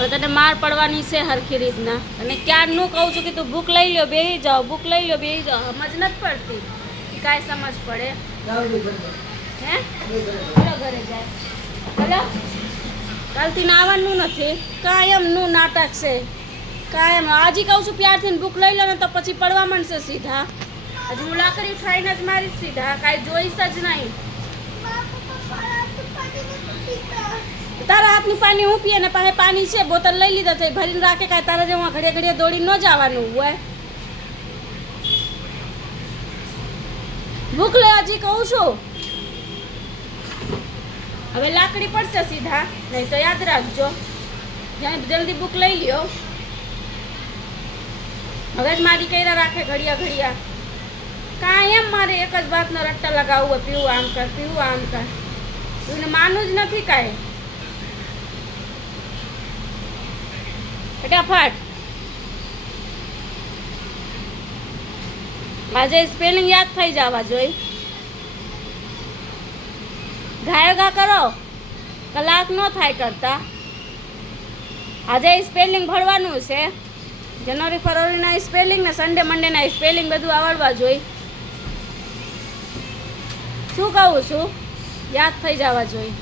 હવે તને માર પડવાની છે હરખી રીતના. અને ક્યારનું કહું છું કે તું બુક લઈ લો, બેહી જાઓ, બુક લઈ લો, બેહી જાઓ. સમજ નથી પડતી કે કાંઈ સમજ પડે હે? ચલો ઘરે જાય. ચલો, કાલથી આવવાનું નથી. કાયમનું નાટક છે, કાયમ. આજે કહું છું પ્યારથી બુક લઈ લો ને તો પછી પડવા માંડશે સીધા. હજી હું લાકડી ઉઠાઈને જ મારીશ સીધા, કાંઈ જોઈશ જ નહીં. તારા હાથનું પાણી હું પીએ ને પાસે પાણી છે, બોતલ લઈ લીધા છે, ભરીને રાખે. કાંઈ તારા જેવા ઘડીએ ઘડીએ દોડી ન જવાનું હોય. ભૂખ લે હજી કહું છું. હવે લાકડી પડશે સીધા, નહીં તો યાદ રાખજો. જ્યાં જલ્દી બુક લઈ લ્યો. હવે જ મારી કર્યા રાખે ઘડિયા ઘડિયા. કાંઈ એમ મારે એક જ વાતનો રટ્ટા લગાવવો, પીવું આમ કર, પીવું આમ કર. એને માનું જ નથી કાંઈ. ફટાફટ આજે સ્પેલિંગ યાદ થઈ જવા જોઈએ. ઘાયગા કરો, કલાક ન થાય કરતા. આજે સ્પેલિંગ ભણવાનું છે. જાન્યુઆરી ફરવરીના સ્પેલિંગ ને સન્ડે મંડેના સ્પેલિંગ બધું આવડવા જોઈએ. શું કહું છું, યાદ થઈ જવા જોઈએ.